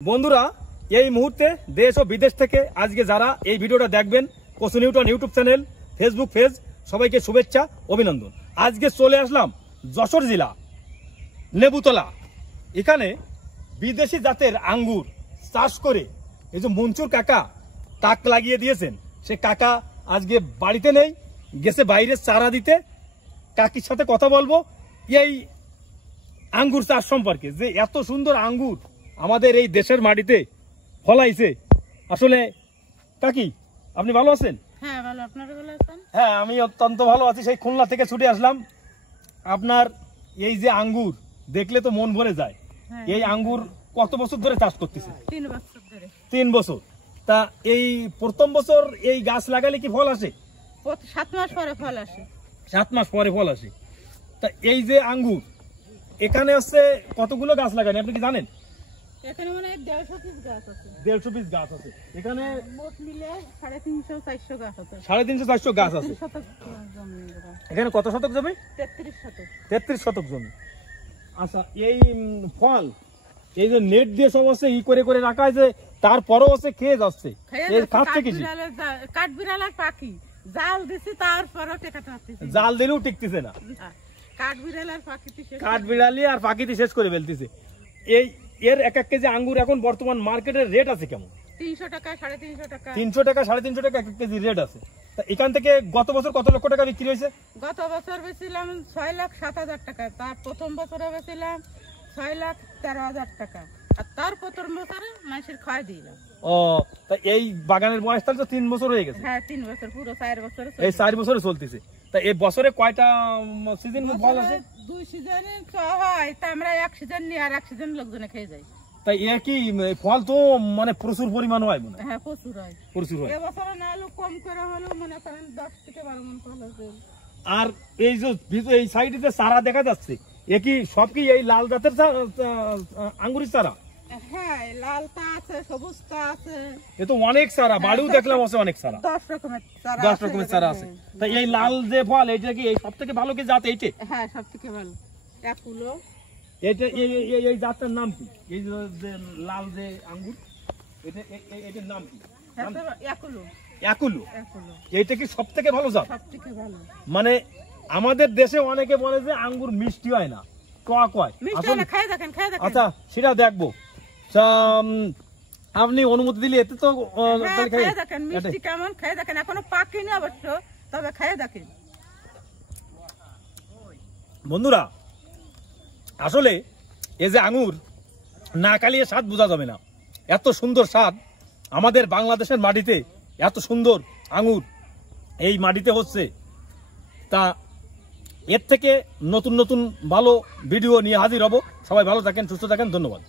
বন্ধুরা এই মুহূর্তে দেশ ও বিদেশ থেকে আজকে যারা এই ভিডিওটা দেখবেন কচু Newton YouTube channel Facebook page সবাইকে শুভেচ্ছা অভিনন্দন। আজকে চলে আসলাম যশোর জেলা নেবুতলা। এখানে বিদেশি জাতের আঙ্গুর চাষ করে এই যে মনসুর কাকা তাক লাগিয়ে দিয়েছেন, সে কাকা আজকে বাড়িতে নেই, গেছে বাইরে চারা দিতে। কাকির সাথে কথা বলবো এই আঙ্গুর চাষ সম্পর্কে, যে এত সুন্দর আঙ্গুর আমাদের এই দেশের মাটিতে ফলাইছে। আসলে কাকি আপনি ভালো আছেন? হ্যাঁ ভালো, আপনারা ভালো আছেন? হ্যাঁ আমি অত্যন্ত ভালো আছি। সেই খুলনা থেকে ছুটে আসলাম। আপনার এই যে আঙ্গুর দেখলে তো মন ভরে যায়। এই আঙ্গুর কত বছর ধরে চাষ করতেছে? 3 বছর ধরে। 3 বছর। তা এই প্রথম বছর এই গাছ লাগালে কি ফল আসে? 7 মাস পরে ফল আসে। 7 মাস পরে ফল আসে। তা এই যে আঙ্গুর এখানে হচ্ছে কতগুলো গাছ লাগানি আপনি কি জানেন? এখানে মানে 150 পিস গাছ আছে। 150 পিস গাছ আছে এখানে, মোট মিলে 350-400 গাছ আছে। 350-400 গাছ আছে। 33 শতক জমি। এখানে কত শতক জমি? 33 শতক। 33 শতক জমি। আচ্ছা এই ফল এই যে নেট দিয়ে সব হচ্ছে করে করে রাখা আছে, তারপরও হচ্ছে খেয়ে যাচ্ছে। এই খাচ্ছে কিছু কাঠবিড়ালের পাখি জাল দিছি, তারপরও টেকাতে পারতেছি। জাল দিলেও টিকতেছে না। কাঠবিড়ালের পাখিতে কাঠবিড়ালি আর পাখিতে শেষ করে ফেলতেছে। এই এর এক কেজি আঙ্গুর এখন বর্তমান মার্কেটের রেট আছে কেমন? 300 টাকা, 350 টাকা। 300 টাকা 350 টাকা এক কেজি রেট আছে। তা এখান থেকে গত বছর কত লক্ষ টাকা বিক্রি হয়েছে? গত বছর বেছিলাম 6,07,000 টাকা, তার প্রথম বছরে বেছিলাম 6,13,000 টাকা, আর তার প্রথম বছরে মানুষের খাওয়া দিলাম। ও তা এই বাগানের বয়স তাহলে তো 3 বছর হয়ে গেছে। হ্যাঁ 3 বছর, পুরো 4 বছর। এই 4 বছরে চলতেছে। তা এই বছরে কয়টা সিজন ফল আছে? 2 সিজনে হয়, তা আমরা এক সিজন নিয়ে আর এক সিজন লোকজনে খেয়ে যাই। তাই এর কি ফল তো মানে প্রচুর পরিমাণ হয় মনে হয়? হ্যাঁ প্রচুর হয়, প্রচুর হয়। এবছরে না হলেও কম করে হলেও মনে করেন 10 থেকে 12 মণ ফল আছে। আর এই যে এই সাইডে যে চারা দেখা যাচ্ছে, এ কি সব কি এই লাল জাতের আঙ্গুরের চারা? হ্যাঁ লালটা আছে, সবুজটা আছে। এ তো অনেক চারা, বাড়িও দেখলাম আছে অনেক চারা। 10 রকমের চারা, 10 রকমের চারা আছে। তাই এই লাল যে ফল এটা কি এই সবথেকে ভালো কি জাত এইটা? হ্যাঁ সবথেকে ভালো একুলো। এটা এই জাতের নাম কি? এই যে লাল যে আঙ্গুর এটা এটার নাম কি? একুলো। একুলো। একুলো এইটা কি সবথেকে ভালো জাত? সবথেকে ভালো। মানে আমাদের দেশে অনেকে বলে যে আঙ্গুর মিষ্টি হয় না, টক হয়। মিষ্টি না, খেয়ে দেখেন, খেয়ে দেখেন। আচ্ছা সেটা দেখবো। আপনি অনুমতি দিলে এতে তো খেয়ে দেখেন মিষ্টি কেমন, খেয়ে দেখেন। এখনো পাকেনি অবশ্য, তবে খেয়ে দেখেন। বন্ধুরা আসলে এই যে আঙ্গুর না কালিয়ে স্বাদ বোঝা যাবে না। এত সুন্দর স্বাদ আমাদের বাংলাদেশের মাটিতে, এত সুন্দর আঙ্গুর এই মাটিতে হচ্ছে। তা এর থেকে নতুন নতুন ভালো ভিডিও নিয়ে হাজির হব। সবাই ভালো থাকেন, সুস্থ থাকেন, ধন্যবাদ।